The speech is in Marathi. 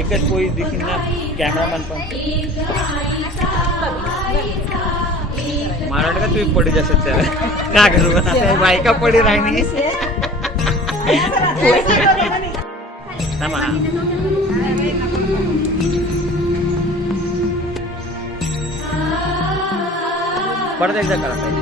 एकच पोळी देखील ना कॅमेरामॅन पण मराठी का तुम्ही पडी जास्त का करू बायका पडी राहिली परत एकदा करा पाहिजे